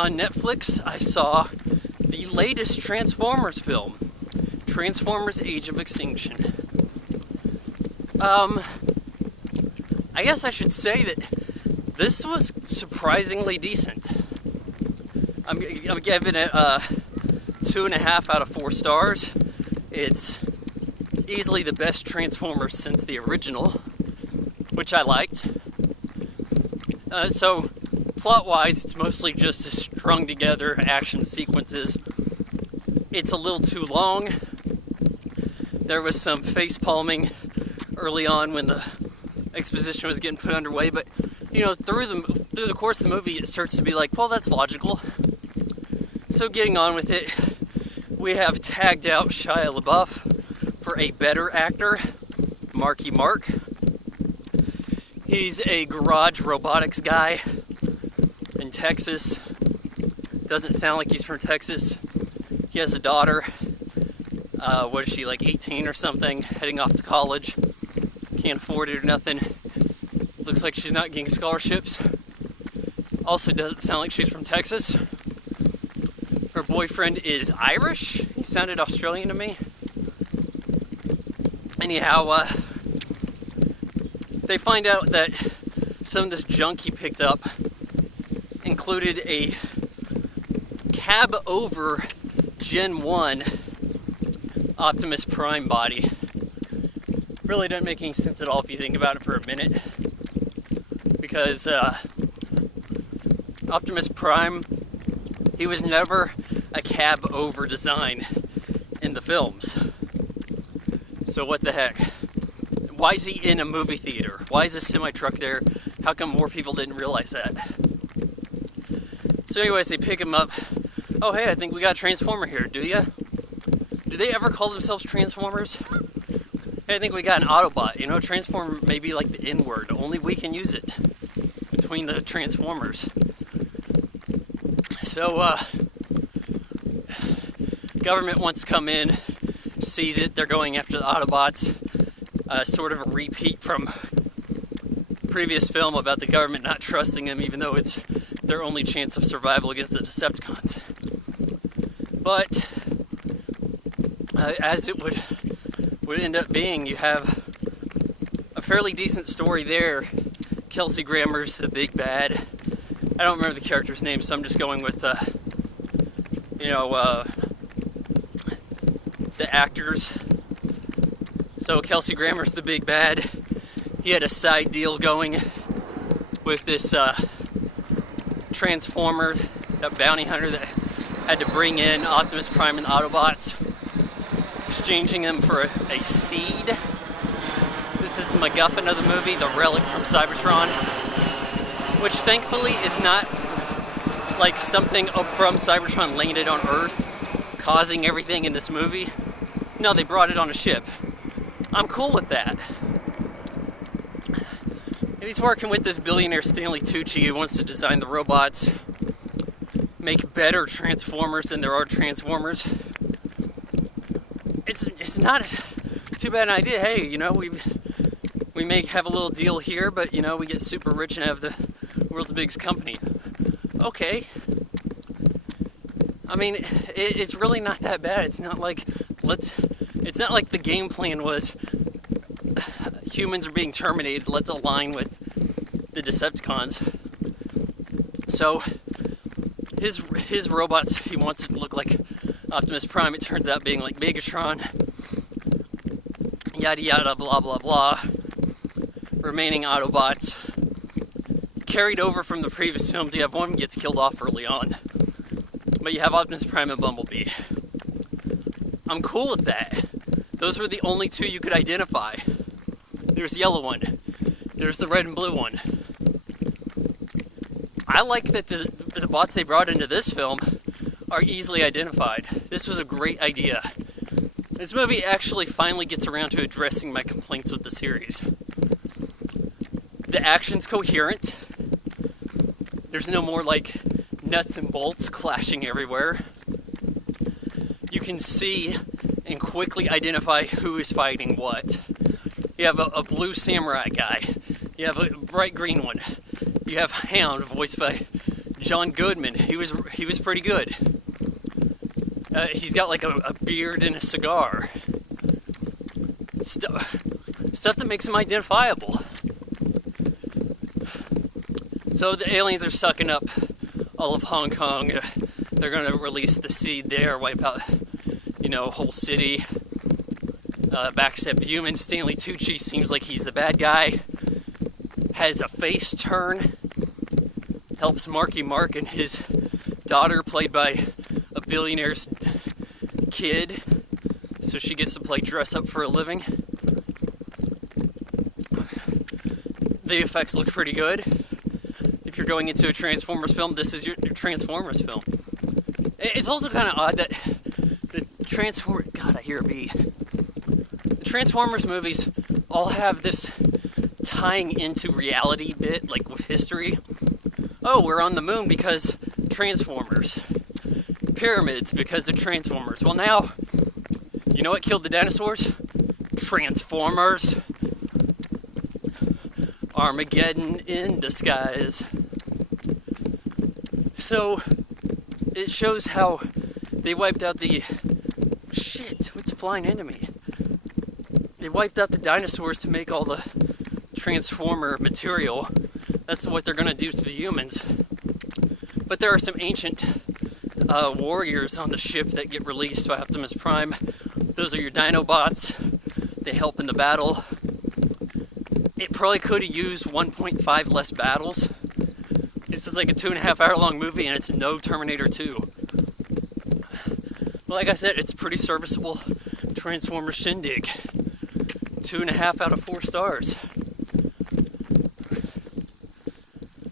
on Netflix, I saw the latest Transformers film, Transformers: Age of Extinction. I guess I should say that this was surprisingly decent. I'm giving it 2.5 out of 4 stars. It's easily the best Transformers since the original, which I liked. So, plot-wise, it's mostly just strung together action sequences. It's a little too long. There was some face-palming early on when the exposition was getting put underway, but you know, through the course of the movie, it starts to be like, well, that's logical. So getting on with it, we have tagged out Shia LaBeouf for a better actor, Marky Mark. He's a garage robotics guy in Texas. Doesn't sound like he's from Texas. He has a daughter. What is she, like 18 or something, heading off to college. Can't afford it or nothing. Looks like she's not getting scholarships. Also doesn't sound like she's from Texas. Her boyfriend is Irish. He sounded Australian to me. Anyhow, they find out that some of this junk he picked up included a cab over Gen 1 Optimus Prime body. Really doesn't make any sense at all if you think about it for a minute. Because Optimus Prime, he was never a cab over design in the films. So what the heck? Why is he in a movie theater? Why is a semi-truck there? How come more people didn't realize that? So anyways, they pick him up. Oh hey, I think we got a Transformer here, do ya? Do they ever call themselves Transformers? Hey, I think we got an Autobot. You know, Transformer may be like the N-word. Only we can use it between the Transformers. So, government wants to come in, sees it, they're going after the Autobots. Sort of a repeat from previous film about the government not trusting them, even though it's their only chance of survival against the Decepticons. But as it would end up being, you have a fairly decent story there. Kelsey Grammer's the big bad. I don't remember the character's name, so I'm just going with the actors. So Kelsey Grammer's the big bad. He had a side deal going with this Transformer, that bounty hunter that had to bring in Optimus Prime and Autobots, exchanging them for a seed. This is the MacGuffin of the movie, the relic from Cybertron, which thankfully is not like something from Cybertron landed on Earth, causing everything in this movie. No, they brought it on a ship. I'm cool with that. He's working with this billionaire Stanley Tucci, who wants to design the robots, make better Transformers than there are Transformers. It's not too bad an idea. Hey, you know, we may have a little deal here, but you know, we get super rich and have the world's biggest company. Okay. I mean, it's really not that bad. It's not like the game plan was humans are being terminated, let's align with the Decepticons. So his robots, he wants it to look like Optimus Prime. It turns out being like Megatron. Yada yada blah blah blah. Remaining Autobots carried over from the previous films. You have one gets killed off early on, but you have Optimus Prime and Bumblebee. I'm cool with that. Those were the only two you could identify. There's the yellow one. There's the red and blue one. I like that the bots they brought into this film are easily identified. This was a great idea. This movie actually finally gets around to addressing my complaints with the series. The action's coherent. There's no more like nuts and bolts clashing everywhere. You can see and quickly identify who is fighting what. You have a blue samurai guy. You have a bright green one. You have Hound, voiced by John Goodman, he was pretty good. He's got like a beard and a cigar. Stuff that makes him identifiable. So the aliens are sucking up all of Hong Kong. They're gonna release the seed there, wipe out, a whole city. Backstep the humans. Stanley Tucci seems like he's the bad guy. Has a face turn. Helps Marky Mark and his daughter, played by a billionaire's kid, so she gets to play dress up for a living. The effects look pretty good. If you're going into a Transformers film, this is your Transformers film. It's also kind of odd that the God, I hear a bee. The Transformers movies all have this tying into reality bit, like with history. Oh, we're on the moon because Transformers. Pyramids because of Transformers. Well, now, you know what killed the dinosaurs? Transformers. Armageddon in disguise. So, it shows how they wiped out the... Shit, what's flying into me? They wiped out the dinosaurs to make all the Transformer material. That's what they're going to do to the humans. But there are some ancient warriors on the ship that get released by Optimus Prime. Those are your Dinobots. They help in the battle. It probably could have used 1.5 less battles. This is like a 2.5 hour long movie and it's no Terminator 2. But like I said, it's pretty serviceable Transformers shindig. 2.5 out of 4 stars.